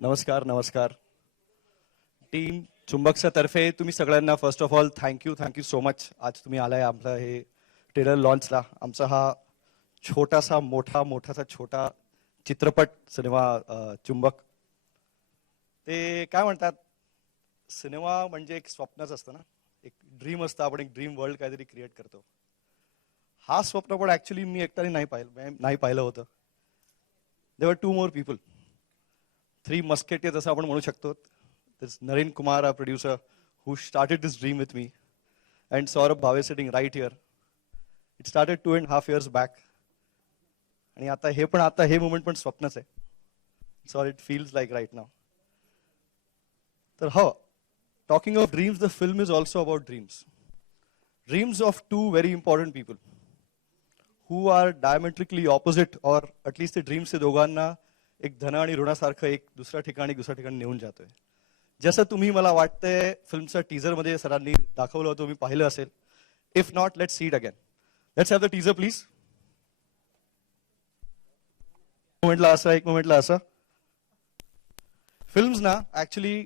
नमस्कार नमस्कार टीम चुंबकच्या तर्फे तुम्ही सगळ्यांना first of all thank you so much. आज तुम्ही आलाय आपलं हे ट्रेलर लॉन्चला. आमचा हा छोटासा मोठासा छोटा चित्रपट सिनेमा चुंबक. ते काय म्हणतात, सिनेमा म्हणजे एक स्वप्नच असतं ना, एक ड्रीम असतं. आपण एक ड्रीम वर्ल्ड काहीतरी क्रिएट करतो. हा स्वप्न पण ऍक्च्युली मी एकट्याने नाही पाहिलं होतं. There were two more people, three musketeers असं आपण म्हणू शकतो. There's Naren Kumar, our producer, who started this dream with me, and Saurabh Bhave sitting right here. It started 2.5 years back. आणि आता हे मोमेंट पण स्वप्नच आहे. It's all it feels like right now. तर हो, talking of dreams, the film is also about dreams. Dreams of two very important people who are diametrically opposite, or at least the dreams ते दोघांना एक धन आणि ऋणासारखं एक दुसऱ्या ठिकाणी नेऊन जातोय. जसं तुम्ही मला वाटतंय फिल्मचं टीजर मध्ये सरांनी दाखवलं होतं, मी पाहिलं असेल. If not, let's see it again. Let's have the teaser please. एक मोमेंटला असं फिल्म्स ना ऍक्च्युली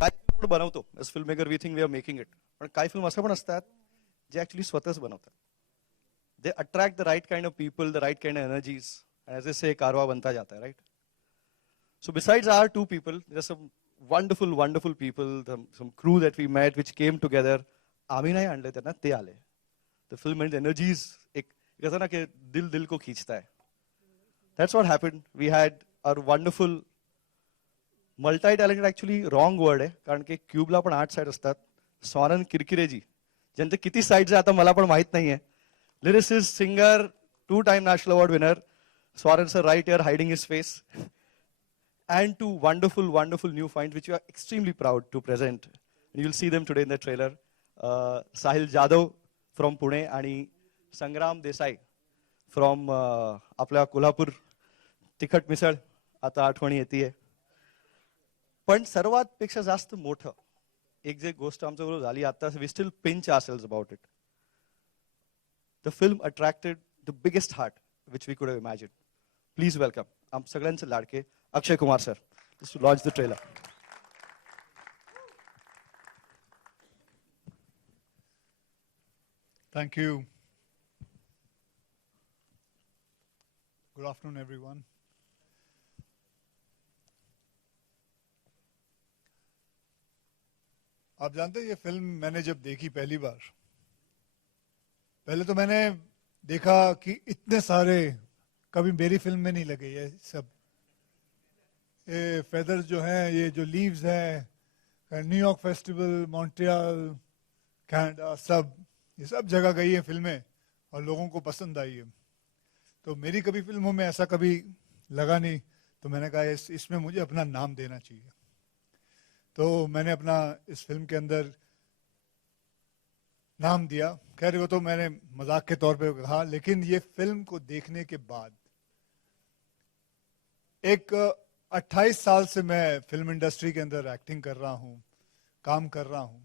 आपण बनवतो as filmmaker, we think we are making it. पण काही फिल्म असं पण असतात जे ऍक्च्युली स्वतःच बनवतात. They attract the right kind of people, the right kind of energies, as a say कारवा बनता जाता है, right? So besides our two people, there's some wonderful people, some crew that we met which came together. आम्ही नाही आणले त्यांना, ते आले. The film and the energies, एक कहता ना कि दिल को खींचता है. That's what happened. We had our wonderful multi-talented, actually wrong word आहे, कारण की क्यूबला पण 8 साइड असतात. स्वानंद किरकिरेजी, ज्यांचे किती साइड्स आहे आता मला पण माहित नाहीये. Lyricist, singer, 2-time national award winner. Swaran sir right here hiding his face. And two wonderful new finds which we are extremely proud to present. You'll see them today in the trailer. Sahil Jadhav from Pune and Sangram Desai from आपल्या कोल्हापूर. तिखट मिसळ आता आठवणी येते. पण सर्वात पेक्षा जास्त मोठं एक जे गोष्ट आमच्याबरोबर झाली आता, we still pinch ourselves about it. The film attracted the biggest heart which we could have imagined. Please welcome आम सगळ्यांचे लाडके Akshay Kumar sir, just to launch the trailer. Thank you. Good afternoon, everyone. आप जानते हैं ये film मैंने जब देखी पहली बार, पहले तो मैंने देखा कि इतने सारे कभी मेरी फिल्म में नहीं लगे ये सब. ये फेदर्स जो हैं, ये जो लीव्स हैं, न्यूयॉर्क फेस्टिवल, मॉन्ट्रियल, कनाडा, ये सब जगह गई है फिल्में और लोगों को पसंद आई है. तो मेरी कभी फिल्मों में ऐसा कभी लगा नहीं, तो मैंने कहा इसमें मुझे अपना नाम देना चाहिए. तो मैंने अपना इस फिल्म के अंदर नाम दिया. खैर वो तो मैंने मजाक के तौर पे कहा, लेकिन ये फिल्म को देखने के बाद, एक 28 साल से मैं फिल्म इंडस्ट्री के अंदर एक्टिंग कर रहा हूं, काम कर रहा हूं.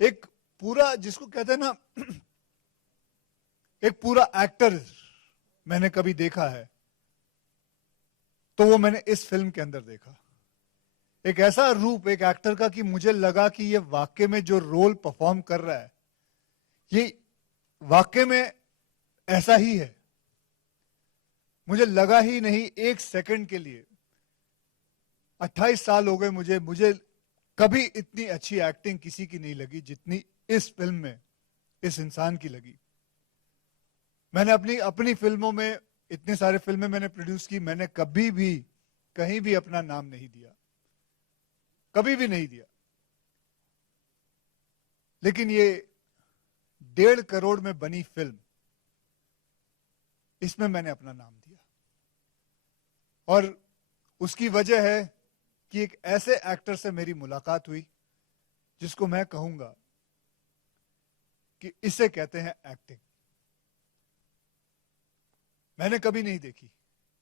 एक पूरा जिसको कहते हैं ना, एक पूरा एक्टर मैंने कभी देखा है तो वो मैंने इस फिल्म के अंदर देखा. एक ऐसा रूप एक एक्टर का कि मुझे लगा कि ये वाकई में जो रोल परफॉर्म कर रहा है ये वाकई में ऐसा ही है. मुझे लगा ही नहीं एक सेकंड के लिए. 28 साल हो गए मुझे कभी इतनी अच्छी एक्टिंग किसी की नहीं लगी जितनी इस फिल्म में इस इंसान की लगी. मैंने अपनी फिल्मों में इतने सारे फिल्में मैंने प्रोड्यूस की, मैंने कभी भी कहीं भी अपना नाम नहीं दिया, कभी भी नहीं दिया. लेकिन ये 1.5 करोड़ में बनी फिल्म, इसमें मैंने अपना नाम दिया. और उसकी वजह है कि एक ऐसे एक्टर से मेरी मुलाकात हुई जिसको मैं कहूंगा कि इसे कहते हैं एक्टिंग. मैंने कभी नहीं देखी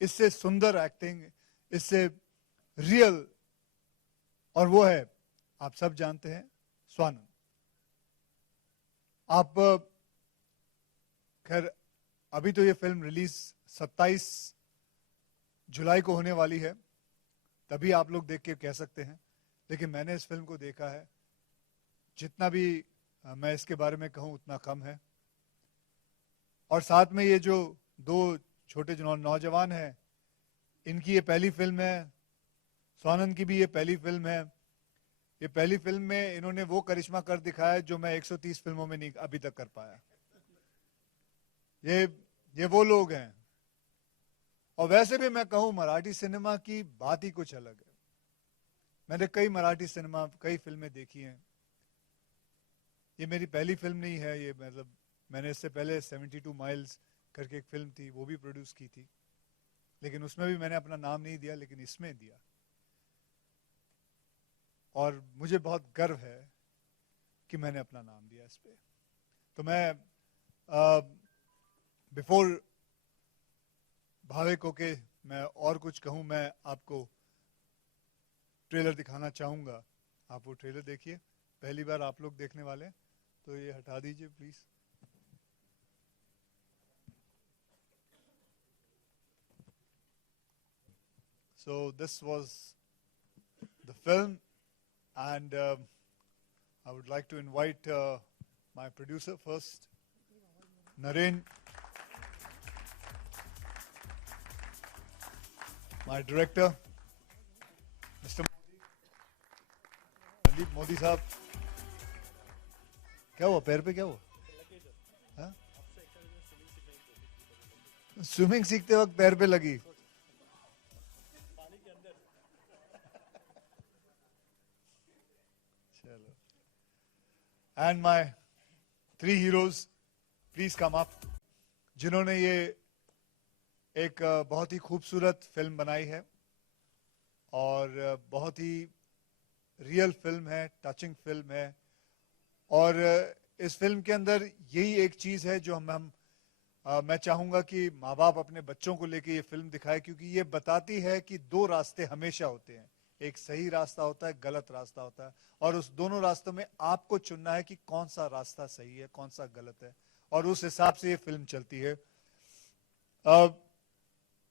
इससे सुंदर एक्टिंग, इससे रियल. और वो है, आप सब जानते हैं, स्वानंद. आप खैर अभी तो ये फिल्म रिलीज 27 जुलाई को होने वाली है. तभी आप लोग देख के कह सकते हैं, लेकिन मैंने इस फिल्म को देखा है, जितना भी मैं इसके बारे में कहूं उतना कम है। और साथ में ये जो दो छोटे नौजवान हैं, इनकी ये पहली फिल्म है, स्वानंद की भी ये पहली फिल्म है। ये पहली फिल्म में इन्होंने वो करिश्मा कर दिखाया जो मैं 130 फिल्मों में नहीं अभी तक कर पाया। ये वो लोग हैं। और वैसे भी मैं कहूं, मराठी सिनेमा की बात ही कुछ अलग है। मैंने कई मराठी सिनेमा, कई फिल्में देखी हैं। ये मेरी पहली फिल्म नहीं है, ये मतलब मैंने इससे पहले 72 माइल्स करके एक फिल्म थी, वो भी प्रोड्यूस की थी, लेकिन उसमें भी मैंने अपना नाम नहीं दिया, लेकिन इसमें दिया। और मुझे बहुत गर्व है कि मैंने अपना नाम दिया इस पे। तो मैं बिफोर भावेक होके मैं और कुछ कहूं, मैं आपको ट्रेलर दिखाना चाहूंगा। आप वो ट्रेलर देखिए, पहली बार आप लोग देखने वाले हैं, तो ये हटा दीजिए please. So this was the film, and I would like to invite my producer first, Naren, my director, Mr. Modi, Sandeep Modi साहब। क्या हुआ पैर पे, क्या हुआ? हाँ? स्विमिंग सीखते वक्त पैर पे लगी। चलो। And my 3 heroes, please come up, जिन्होंने ये एक बहुत ही खूबसूरत फिल्म बनाई है और बहुत ही रियल फिल्म है, टचिंग फिल्म है। और इस फिल्म के अंदर यही एक चीज है जो मैं चाहूंगा कि माँ बाप अपने बच्चों को लेके ये फिल्म दिखाए, क्योंकि ये बताती है कि दो रास्ते हमेशा होते हैं। एक सही रास्ता होता है, गलत रास्ता होता है, और उस दोनों रास्तों में आपको चुनना है कि कौन सा रास्ता सही है, कौन सा गलत है, और उस हिसाब से ये फिल्म चलती है।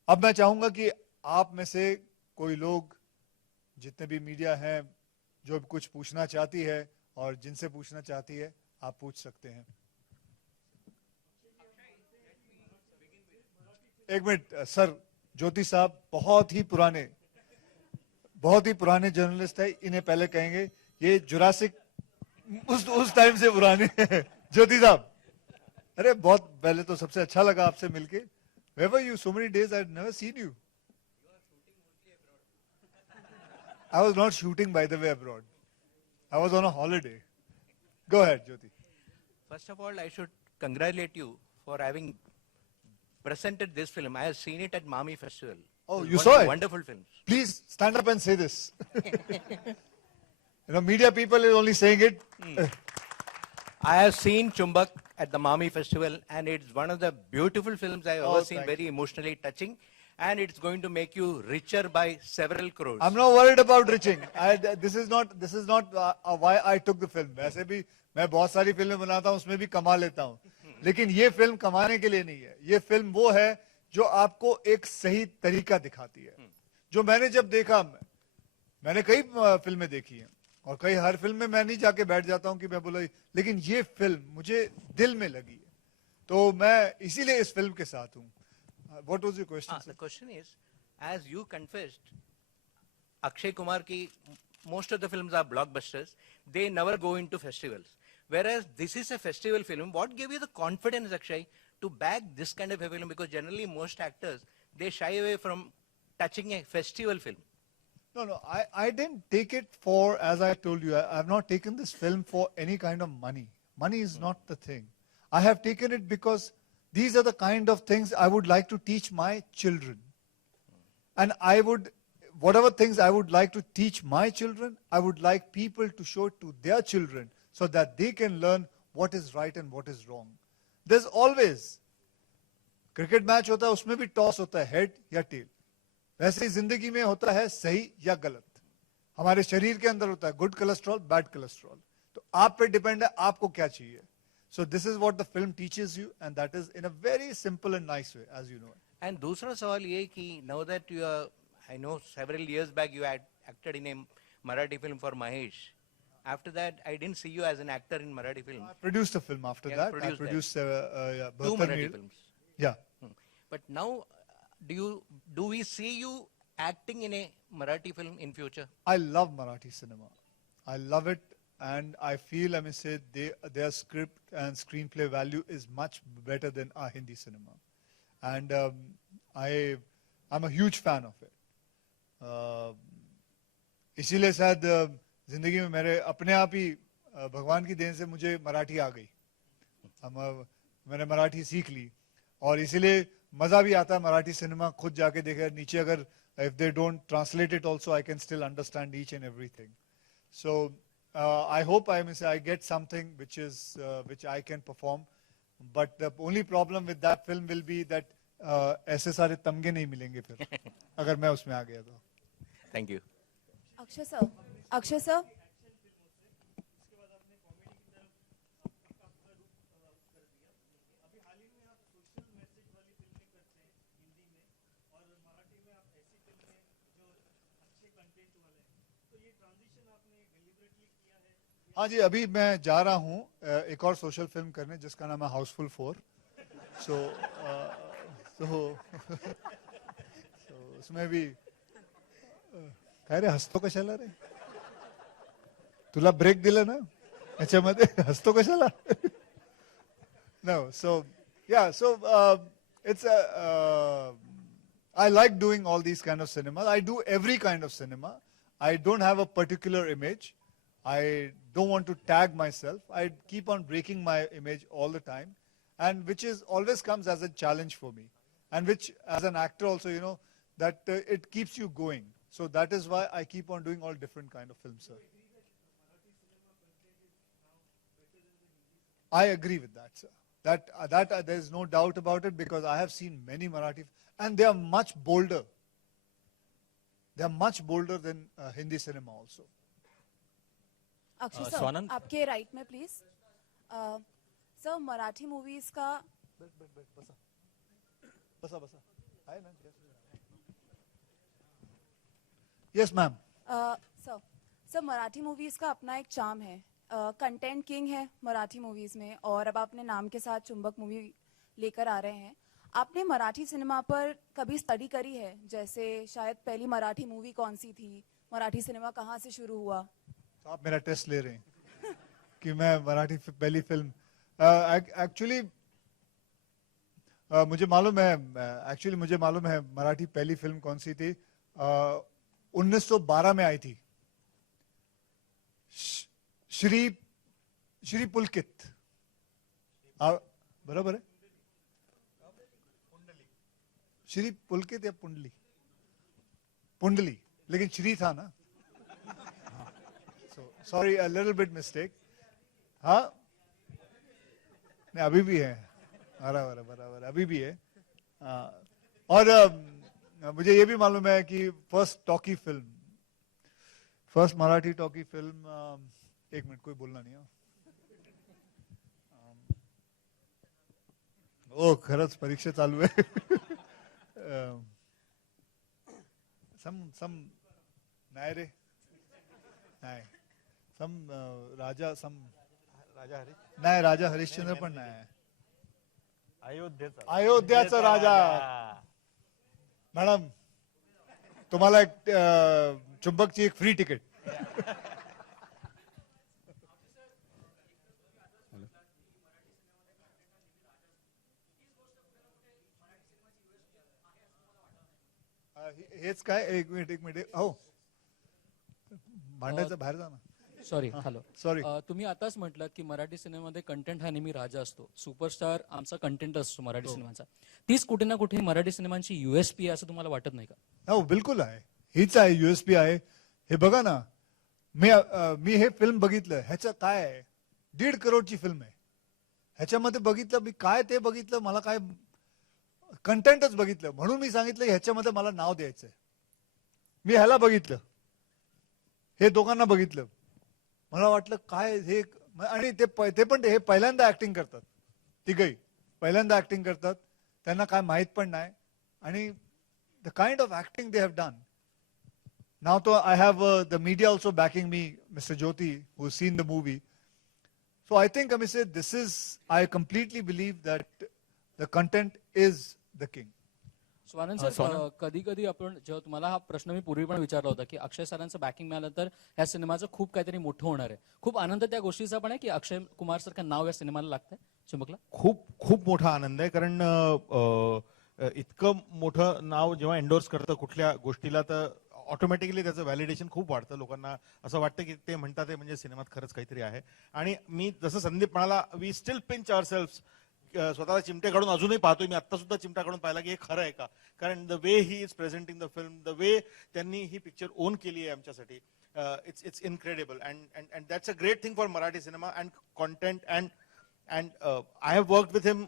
अब मैं चाहूंगा कि आप में से कोई लोग, जितने भी मीडिया हैं, जो कुछ पूछना चाहती है और जिनसे पूछना चाहती है, आप पूछ सकते हैं। एक मिनट सर, ज्योति साहब बहुत ही पुराने जर्नलिस्ट है, इन्हें पहले कहेंगे। ये जुरासिक उस टाइम से पुराने हैं। ज्योति साहब, अरे बहुत पहले तो सबसे अच्छा लगा आपसे मिलके। Where were you so many days? I'd never seen you. I was not shooting, by the way, abroad. I was on a holiday. Go ahead, Jyoti. First of all, I should congratulate you for having presented this film. I have seen it at Mami Festival. Oh, It's you saw it? Wonderful film. Please stand up and say this. Media people is only saying it. I have seen Chumbak at the Mami Festival, and it's one of the beautiful films I've ever seen, thank very emotionally touching, and it's going to make you richer by several crores. I'm not worried about reaching. This is not why I took the film. वैसे भी मैं बहुत सारी फिल्में बनाता हूँ, उसमें भी कमा लेता हूँ, लेकिन ये फिल्म कमाने के लिए नहीं है। ये फिल्म वो है जो आपको एक सही तरीका दिखाती है। जो मैंने जब देखा, मैंने कई फिल्में देखी हैं, और कई हर फिल्म में मैं नहीं जाके बैठ जाता हूं कि मैं बोला, लेकिन ये फिल्म मुझे दिल में लगी है, तो मैं इसीलिए इस फिल्म के साथ हूं। What was your question? The question is, as you confessed, Akshay Kumar ki most of the films are blockbusters. They never go into festivals. Whereas this is a festival film. What gave you the confidence, Akshay, to back this kind of a film? Because generally most actors, they shy away from touching a festival film. No, I didn't take it for, as I told you, I have not taken this film for any kind of money. Money is not the thing. I have taken it because these are the kind of things I would like to teach my children. And whatever things I would like to teach my children, I would like people to show it to their children so that they can learn what is right and what is wrong. There's always, cricket match होता है, उसमें भी toss होता है, head या tail. वैसे ही जिंदगी में होता है सही या गलत। हमारे शरीर के अंदर होता है गुड कोलेस्ट्रॉल, बैड कोलेस्ट्रॉल। तो आप पे डिपेंड है आपको क्या चाहिए। So this is what the film teaches you, and that is in a very simple and nice way, as you know. And दूसरा सवाल ये कि now that you are I know several years back you had acted in a Marathi film for Mahesh. After that, I didn't see you as an actor in Marathi film. I produced a film after Yeah, that. I produced that. produced yeah, Two Bharatan Marathi Mir- films. Yeah. But now, do we see you acting in a Marathi film in future? I love Marathi cinema. I love it, and I feel, I may say, their script and screenplay value is much better than our Hindi cinema, and I'm a huge fan of it. इसीलिए शायद जिंदगी में मेरे अपने आप ही भगवान की then से मुझे मराठी आ गई. मैंने मराठी सीख ली और इसीलिए मजा भी आता है मराठी सिनेमा खुद जाके देखे नीचे अगर if they don't translate it also I can still understand each and everything. So I hope I get something which I can perform, but the only problem with that film will be that ऐसे सारे तमगे नहीं मिलेंगे फिर अगर मैं उसमें आ गया तो. Thank you. अक्षय सर हाँ जी, अभी मैं जा रहा हूँ एक और सोशल फिल्म करने जिसका नाम है हाउसफुल 4. सो उसमें भी काय रे हसतो कशाला रे तुला ब्रेक दिला ना याच्यामध्ये हसतो कशाला. No, so yeah, so it's I like doing all these kind of cinema. I do every kind of cinema. I don't have a particular image. I don't want to tag myself. I keep on breaking my image all the time, and which is always comes as a challenge for me, and which as an actor also, you know, that it keeps you going. So that is why I keep on doing all different kind of films, sir. I agree with that, sir. That there is no doubt about it because I have seen many Marathi, and they are much bolder. They are much bolder than Hindi cinema also. Akshay sir Swanand? आपके right में please. Sir Marathi movies का बसा है ना. Yes, ma'am. Sir Marathi movies का अपना एक charm है. कंटेंट किंग है मराठी मूवीज में और अब अपने नाम के साथ चुंबक मूवी लेकर आ रहे हैं. आपने मराठी सिनेमा पर कभी स्टडी करी है, जैसे शायद पहली मराठी मूवी कौन सी थी, मराठी सिनेमा कहाँ से शुरू हुआ? तो आप मेरा टेस्ट ले रहे हैं कि मैं मराठी पहली फिल्म एक्चुअली मुझे मालूम है मराठी पहली फिल्म कौन सी थी. 1912 में आई थी. श्री पुलकित. बराबर है. श्री पुलकित या पुंडली लेकिन श्री था ना. Sorry a little bit mistake. हाँ नहीं अभी भी है. बराबर अभी भी है. और मुझे ये भी मालूम है कि फर्स्ट मराठी टॉकी फिल्म एक मिनट कोई बोलना नहीं है. ओ खरंच परीक्षा चालू आहे. सम नाही रे नाही राजा हरिश्चंद्र पण नाही. अयोध्याचा राजा. मॅडम तुम्हाला एक चुंबकची एक फ्री तिकीट. हेच काय. एक मिनिट हो भांडायचं बाहेर जा ना. Sorry hello sorry. तुम्ही आताच म्हटलात की मराठी सिनेमामध्ये कंटेंट हा नेहमी राजा असतो, सुपरस्टार आमचा कंटेंट असतो मराठी सिनेमाचा. तीच कुठे ना कुठे मराठी सिनेमांची युएसपी आहे असं तुम्हाला वाटत नाही का? हो बिलकुल आहे. हीच आहे युएसपी आहे. हे बघा ना मी हे फिल्म बघितलं. ह्याचं काय आहे 1.5 करोडची फिल्म आहे. ह्याच्यामध्ये बघितलं मी काय ते बघितलं मला काय कंटेंटच बघितलं म्हणून मी सांगितलं ह्याच्यामध्ये मला नाव द्यायचंय. मी ह्याला बघितलं, हे दोघांना बघितलं, मला वाटलं काय हे. आणि ते पण हे पहिल्यांदा ऍक्टिंग करतात. तिघही पहिल्यांदा ऍक्टिंग करतात. त्यांना काय माहित पण नाही. आणि the kind of acting they have done Now, to I have the media also backing me, Mr. Jyoti, who's seen the movie. So I think, I say, I completely believe that the content is the king. Swanand sir कधी कधी आपण जेव्हा तुम्हाला हा प्रश्न मी पूर्वी पण विचारला होता की अक्षय सरांचं बॅकिंग मिळालं तर या सिनेमाचं खूप काहीतरी मोठं होणार आहे. खूप आनंद त्या गोष्टीचा पण आहे की अक्षय कुमार सारखं नाव या सिनेमाला लागतंय चुंबकला. खूप खूप मोठा आनंद आहे कारण इतकं मोठं नाव जेव्हा एंडोर्स करतं कुठल्या गोष्टीला तर ऑटोमॅटिकली त्याचं व्हॅलिडेशन खूप वाढतं. लोकांना असं वाटतं की ते म्हणतात ते म्हणजे सिनेमात खरंच काहीतरी आहे. आणि मी जसं संदीप म्हणाला, वी स्टील पिंच अवरसेल्व्स, स्वतःला चिमटे काढून अजूनही पाहतोय. मी आता सुद्धा चिमटा काढून पाहिला की हे खरं आहे का, कारण the way he is presenting the film, the way त्यांनी ही पिक्चर ओन केली आहे आमच्यासाठी, it's incredible. And that's a great thing for Marathi cinema and content. And I have worked with him.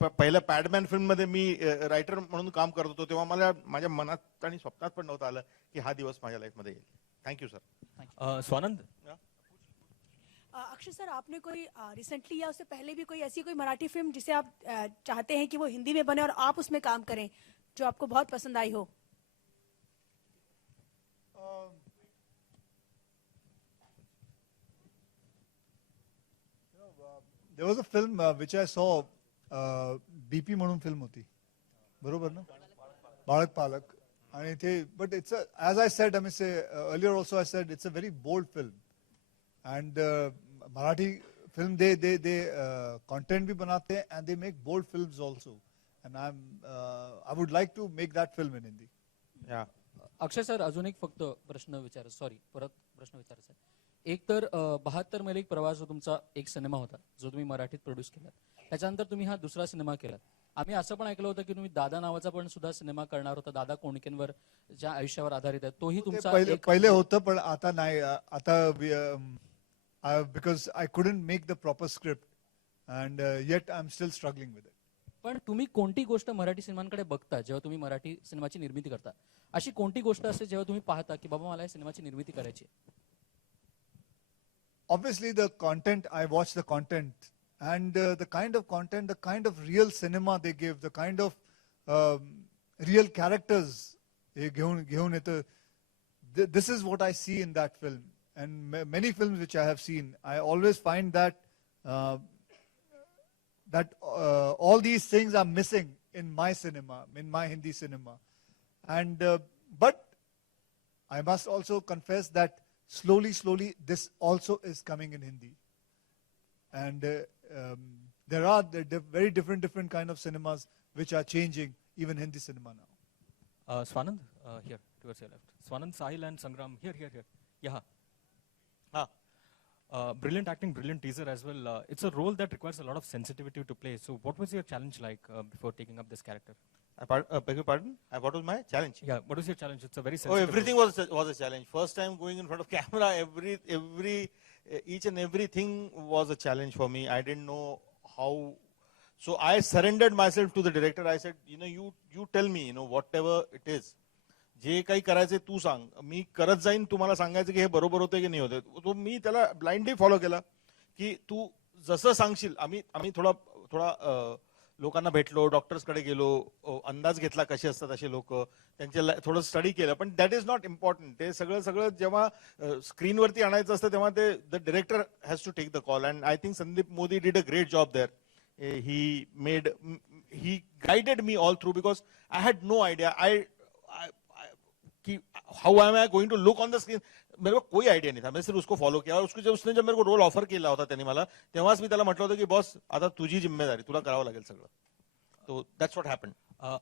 पहिल्या पॅडमॅन फिल्म मध्ये मी रायटर म्हणून काम करत होतो, तेव्हा मला माझ्या मनात आणि स्वप्नात पण नव्हतं आलं की हा दिवस माझ्या लाईफमध्ये येईल. Thank you sir. Swanand, Akshay sir, आपने कोई रिसेंटली या उससे पहले भी कोई ऐसी कोई मराठी फिल्म जिसे आप चाहते हैं कि वो हिंदी में बने और आप उसमें काम करें, जो आपको बहुत पसंद आई हो? There was a film which I saw, BP म्हणून फिल्म होती, बरोबर ना, बाळक पालक. आणि ते, but it's a, as I said, I mean, say earlier also I said it's a very bold film. And Marathi film, they content भी बनाते हैं and they make bold films also. And I would like to make that film in Hindi. या Akshay sir अजून एक फक्त प्रश्न विचार, sorry परत प्रश्न विचारायचा आहे. एक तर 72 मैल एक प्रवास जो तुमचा एक सिनेमा होता जो तुम्ही मराठीत प्रोड्यूस केलात, त्याच्यानंतर तुम्ही हा दुसरा सिनेमा केलात. आम्ही असं पण ऐकलं होतं की तुम्ही दादा नावाचा पण सुद्धा सिनेमा करणार होता, दादा कोंडकेंवर ज्या आयुष्यावर आधारित आहे, तोही तुमचा पहिले होतं पण आता नाही. आता because I couldn't make the proper script and yet I'm still struggling with it. पण तुम्ही कोणती गोष्ट मराठी सिनेमांकडे बघता जेव्हा तुम्ही मराठी सिनेमाची निर्मिती करता, अशी कोणती गोष्ट असते जेव्हा तुम्ही पाहता की बाबा मला या सिनेमाची निर्मिती करायची आहे? Obviously the content, I watch the content and the kind of content, the kind of real cinema they give, the kind of real characters हे घेऊन येतं. This is what I see in that film. And many films which I have seen, I always find that all these things are missing in my cinema, in my Hindi cinema. And but I must also confess that slowly this also is coming in Hindi. And there are very different kind of cinemas which are changing even Hindi cinema now. Swanand, here towards your left. Swanand, Sahil, and Sangram, here. Yeah. Brilliant acting, brilliant teaser as well. It's a role that requires a lot of sensitivity to play. So, what was your challenge like before taking up this character? beg your pardon? What was my challenge? Yeah, what was your challenge? It's a very Oh, sensitive everything role. was a challenge. First time going in front of camera, each and everything was a challenge for me. I didn't know how. So I surrendered myself to the director. I said, you tell me, whatever it is. जे काही करायचे तू सांग, मी करत जाईन, तुम्हाला सांगायचं की हे बरोबर होते की नाही होते. तो मी त्याला ब्लाइंडली फॉलो केला की तू जसं सांगशील. आम्ही थोडा लोकांना भेटलो, डॉक्टर्सकडे गेलो, अंदाज घेतला कसे असतात असे लोक, त्यांचे थोडं स्टडी केलं. पण दॅट इज नॉट इम्पॉर्टंट. ते सगळं जेव्हा स्क्रीनवरती आणायचं असतं तेव्हा ते the director has to take the call. And I think Sandeep Modi did a great job there. he guided me all through because I had no idea. कि how am I going to look on the screen, मेरे को कोई idea नहीं था. मैं सिर्फ उसको follow किया. और उसने जब मेरे को रोल ऑफर केला होता त्यांनी मला, तेव्हाच मी त्याला म्हटलं होतं की बॉस आता तुझी जिम्मेदारी, तुला करावं लागेल सगळं. So that's what happened.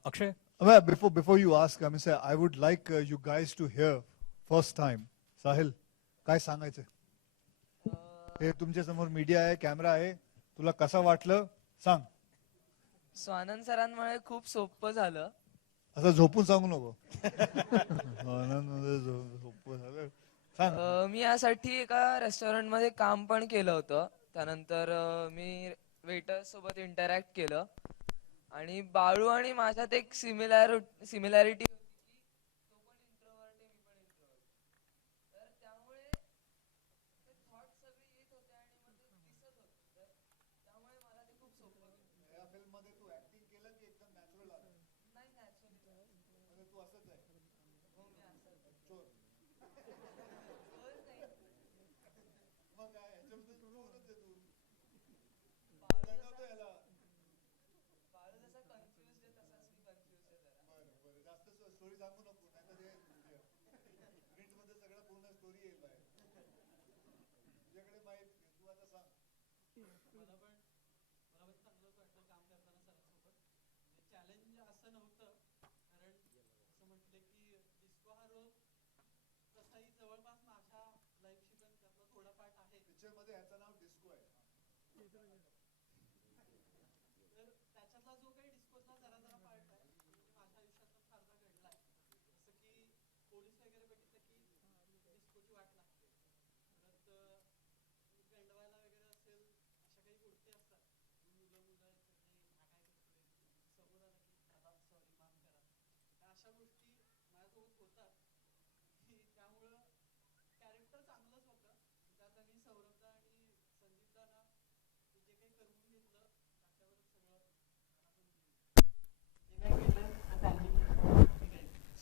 Akshay, Before you ask, I would like you guys to hear first time. साहिल, काय सांगायचं? हे तुमच्या समोर मीडिया आहे, कॅमेरा आहे, तुला कसं वाटलं सांग. स्वानंद सरांमुळे खूप सोपं झालं. असं झोपून सांगू नको. झोपून झालं सांग. मी यासाठी एका रेस्टॉरंट मध्ये काम पण केलं होतं. त्यानंतर मी वेटर सोबत इंटरॅक्ट केलं आणि बाळू आणि माझ्यात एक सिमिलॅरिटी होती की तो पण इंट्रोवर्ट आहे, मी पण इंट्रोवर्ट. तर त्यामुळे ते थॉट सगळे येत होते आणि मग ते दिसत होते. तर त्यामुळे मला ते खूप सोपं गेलं. या फिल्म मध्ये तू ऍक्टिंग केलं की एकदम नॅचरल आलं? नाही, नॅचरल. तू असंच आहे.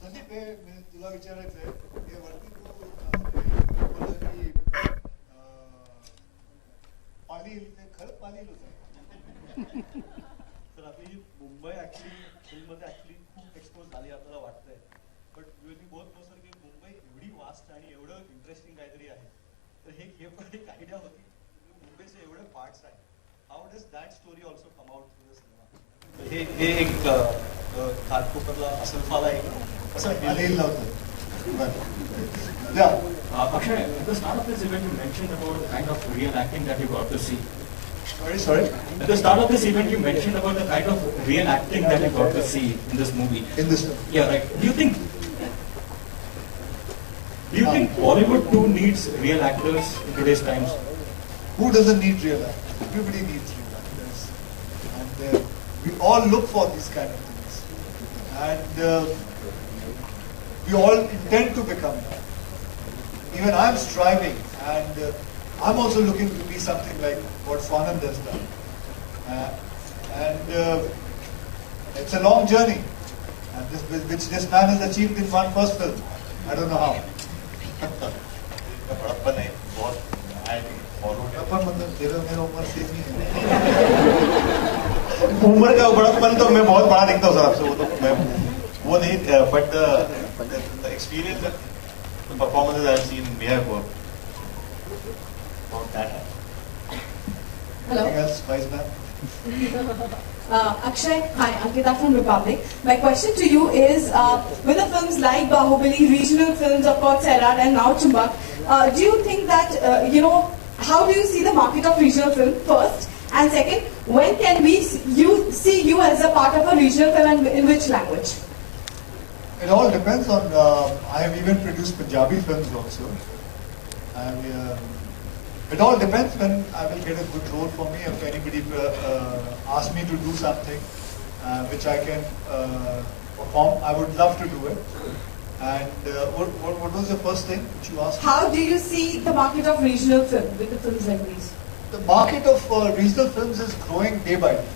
संदीप हे मी तुला विचारायचं आहे हे वरती तू बोलला की पालील ते खरंच पालील होतं तर आपली जी मुंबई ऍक्च्युली फिल्ममध्ये ऍक्च्युली खूप एक्सपोज झाली आपल्याला वाटतंय but you be both know sir की मुंबई एवढी वास्ट आणि एवढं इंटरेस्टिंग काहीतरी आहे तर हे पण एक आयडिया होती मुंबईचे एवढे पार्ट्स आहेत how does that story also come out through the cinema हे एक घाटकोपरला असलफाला एक असं पालील नव्हतं Akshay, at the start of this event, you mentioned about the kind of real acting that you got to see. Sorry? At the start of this event, you mentioned about the kind of real acting that you got to see in this movie. In this film. Yeah, right. Do you think Bollywood too needs real actors in today's times? Who doesn't need real actors? Everybody needs real actors. And we all look for these kind of things. And we all intend to become that. Even I'm striving, and I'm also looking to be something like what Swanand has done. It's a long journey, and which this man has achieved in one first film. I don't know how. बड़प्पन है बहुत अपन मतलब तेरा मेरा उम्र same ही है. उम्र का बड़प्पन तो मैं बहुत बड़ा दिखता हूँ सर आपसे वो तो मैं वो नहीं but the experience the performances I have seen we have about that. Hello. Anything else, Vice Man? Akshay, hi, Ankita from Republic. My question to you is, with the films like Bahubali, regional films, of course, Sairat and now Chumbak, do you think that, how do you see the market of regional film first? And second, when can we see you as a part of a regional film and in which language? It all depends on. I have even produced Punjabi films also. It all depends when I will get a good role for me. If anybody asks me to do something which I can perform, I would love to do it. And what was the first thing which you asked? How do you see the market of regional film with the films like these? The market of regional films is growing day by day.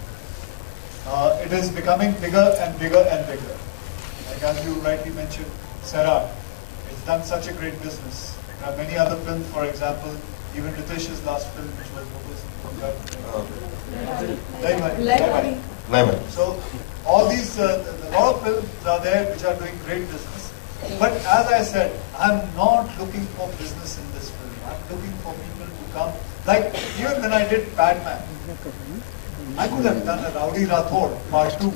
It is becoming bigger and bigger and bigger. Like as you rightly mentioned, Sairat, it's done such a great business. There are many other films, for example, even Ritesh's last film, which was Lemon. So all these, a lot of films are there which are doing great business. But as I said, I'm not looking for business in this film. I'm looking for people to come. Like even when I did Batman, I could have done a Rowdy Rathod Part 2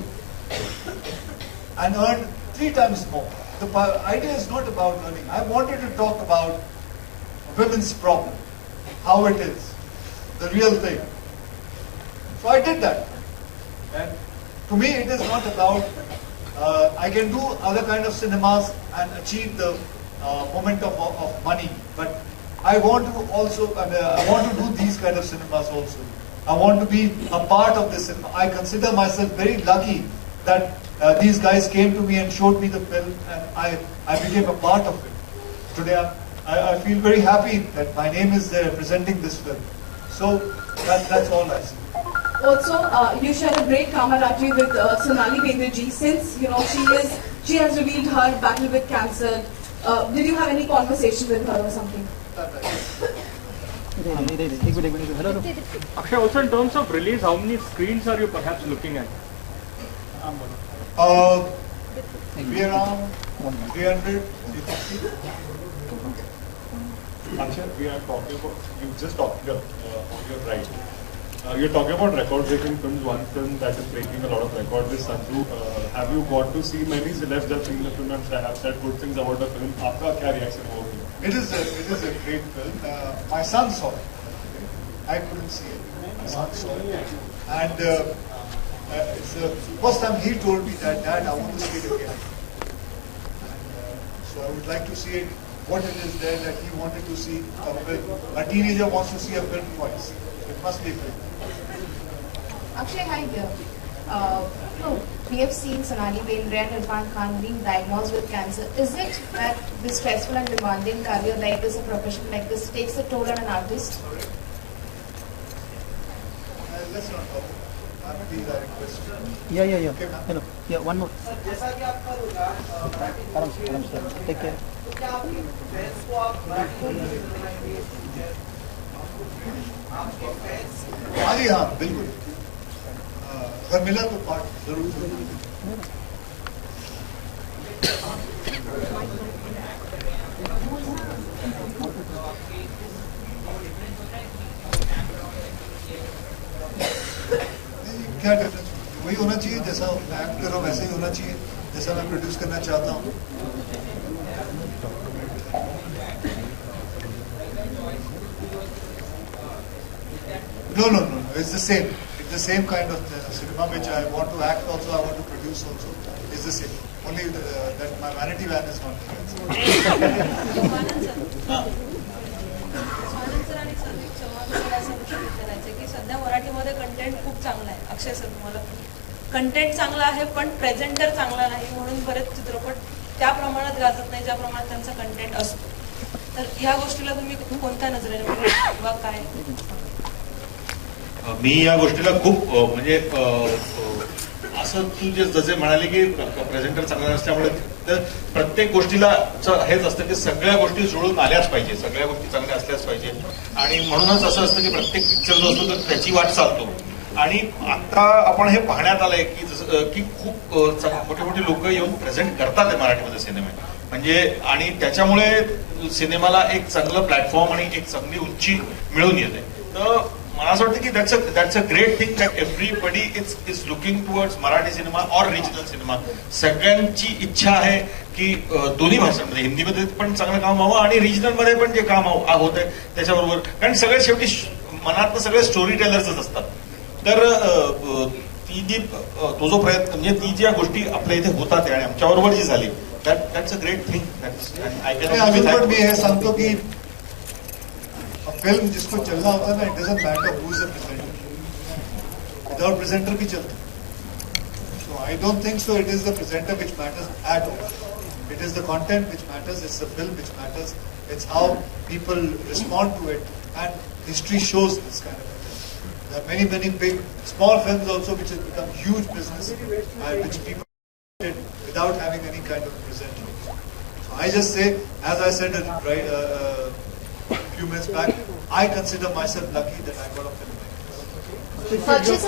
and earned 3 times more. The idea is not about earning. I wanted to talk about women's problem, how it is, the real thing. So I did that. And to me, it is not about, I can do other kind of cinemas and achieve the moment of money, but I want to also, I want to do these kind of cinemas also. I want to be a part of this cinema. I consider myself very lucky that these guys came to me and showed me the film, and I became a part of it. Today, I feel very happy that my name is there representing this film. So that's all I see. Also, you share a great camaraderie with Sonali Bendre-ji since she has revealed her battle with cancer. Did you have any conversation with her or something? Akshay, also in terms of release, how many screens are you perhaps looking at? We around 300, 350. Akshay, we are talking about, you just talked, you're right. You're talking about record-breaking films. One film that is breaking a lot of records is Sanju. Have you got to see many celebs that have seen the film and have said good things about the film? Aapka kya reaction over here? It is a great film. My son saw it. I couldn't see it. My son saw it. And it's the first time he told me that, Dad, I want to see it again. And, so I would like to see it, what it is there that he wanted to see a film. A teenager wants to see a film twice. It must be a film. Akshay, hi here. We have seen Sonali Bendre and Irfan Khan being diagnosed with cancer. Is it that this stressful and demanding career like this, a profession like this, takes a toll on an artist? Let's not talk. Please, I request. Yeah. Okay, ma'am. Hello. Yeah, one more. Take care. हाँ जी हाँ बिल्कुल अगर मिला तो part जरूर क्या difference वही होना चाहिए जैसा एक्ट कर रहा हूँ वैसे ही होना चाहिए जैसा मैं प्रोड्यूस करना चाहता हूँ No. It's the same. It's the same kind of cinema which I want to act also, I want to produce also. It's the same. Only that my vanity van is not there. सध्या मराठीमध्ये content खूप चांगला आहे Akshay sir तुम्हाला content चांगला आहे पण presenter चांगला नाही म्हणून बरेच चित्रपट त्या प्रमाणात गाजत नाही ज्या प्रमाणात त्यांचा कंटेंट असतो तर या गोष्टीला तुम्ही कोणत्या नजरेने किंवा काय मी या गोष्टीला खूप म्हणजे असं तू जसे म्हणाले की प्रेझेंटर चांगला नसल्यामुळे तर प्रत्येक गोष्टीला हेच असतं की सगळ्या गोष्टी जुळून आल्याच पाहिजे सगळ्या गोष्टी चांगल्या असल्याच पाहिजे आणि म्हणूनच असं असतं की प्रत्येक पिक्चर जो असतो तर त्याची वाट चालतो आणि आता आपण हे पाहण्यात आलंय की खूप मोठे मोठे लोक येऊन प्रेझेंट करतात मराठीमध्ये सिनेमे म्हणजे आणि त्याच्यामुळे सिनेमाला एक चांगलं प्लॅटफॉर्म आणि एक चांगली उंची मिळून येते तर मला असं वाटतं की that's a great thing that everybody is looking towards Marathi cinema or regional cinema सगळ्यांची इच्छा आहे की दोन्ही भाषांमध्ये हिंदीमध्ये पण चांगलं काम व्हावं आणि रिजनल मध्ये पण जे काम होत आहे त्याच्याबरोबर कारण सगळे शेवटी मनातनं सगळे स्टोरी टेलर्सच असतात तर ती जी तो जो प्रयत्न म्हणजे ती ज्या गोष्टी आपल्या इथे होतात आणि आमच्याबरोबर जी झाली दॅट्स अ ग्रेट थिंग मी हे सांगतो की फिल्म जिसको चलना होता है ना it doesn't matter who is a presenter without presenter भी चलता so I don't think so it is the presenter which matters at all it is the content which matters it's the film which matters it's how people respond to it and history shows this kind of there are many big small films also which has become huge business and which people did without having any kind of presenter so I just say as I said right few minutes back, I consider myself lucky that I got a film like this.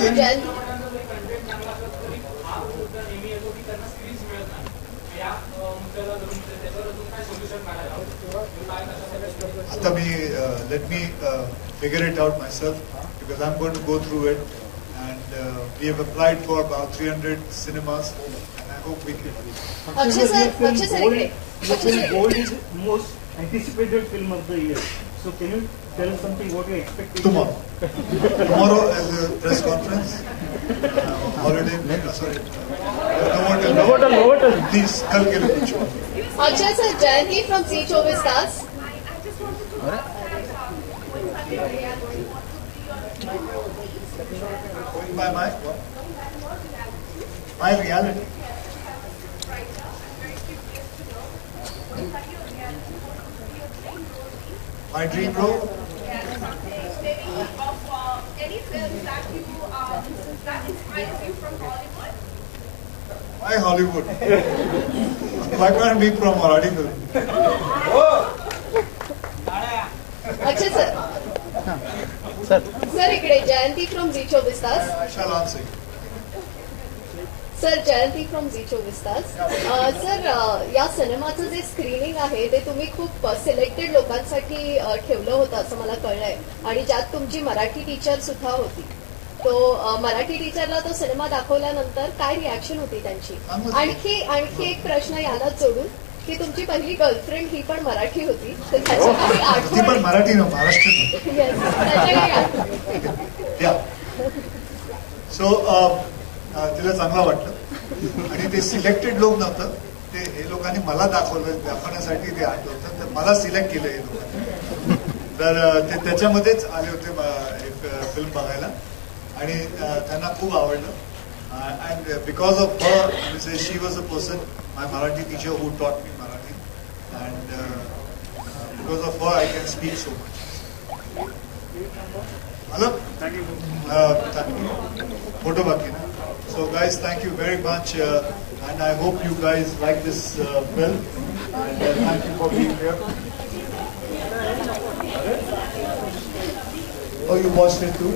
Let me figure it out myself because I'm going to go through it and we have applied for about 300 cinemas and I hope we can. Gold is most anticipated film of the year. So can you tell us something what you expect? Tomorrow as a press conference, holiday, sorry. Novotel. Please, kal ke liye. Akshay sir, Jayanti from Sea Chovis Stars. Going by my reality. My dream role? Any films that you that inspires you from Hollywood? Why Hollywood? Why can't we from Marathi film? Akshay sir, sir sir इकडे जयंती from झी 24 तास. I shall answer you. Sir Jayanti from झी 24 तास. Sir या सिनेमाचं जे screening आहे ते तुम्ही खूप selected लोकांसाठी ठेवलं होतं असं मला कळलंय आणि ज्यात तुमची मराठी टीचर सुद्धा होती. तो मराठी टीचरला तो सिनेमा दाखवल्यानंतर काय रिॲक्शन होती त्यांची? आणखी एक प्रश्न यालाच जोडून की तुमची पहिली गर्लफ्रेंड ही पण मराठी होती तर त्याची काही ती आठवण पण मराठी ना महाराष्ट्र. Yes, त्याच्या काही आठवणी? या सो तिला चांगलं वाटलं आणि ते सिलेक्टेड लोक नव्हतं, ते हे लोकांनी मला दाखवण्यासाठी ते आलं होतं, तर मला सिलेक्ट केलं हे लोकांनी. तर ते त्याच्यामध्येच आले होते एक फिल्म बघायला आणि त्यांना खूप आवडलं. And because of her she was a person, my Marathi teacher who taught me Marathi, and because of her I can speak so much. Hello? Thank you. Thank you. Photo baaki na. So guys, thank you very much, and I hope you guys like this film. And thank you for being here. Oh, you watched it too?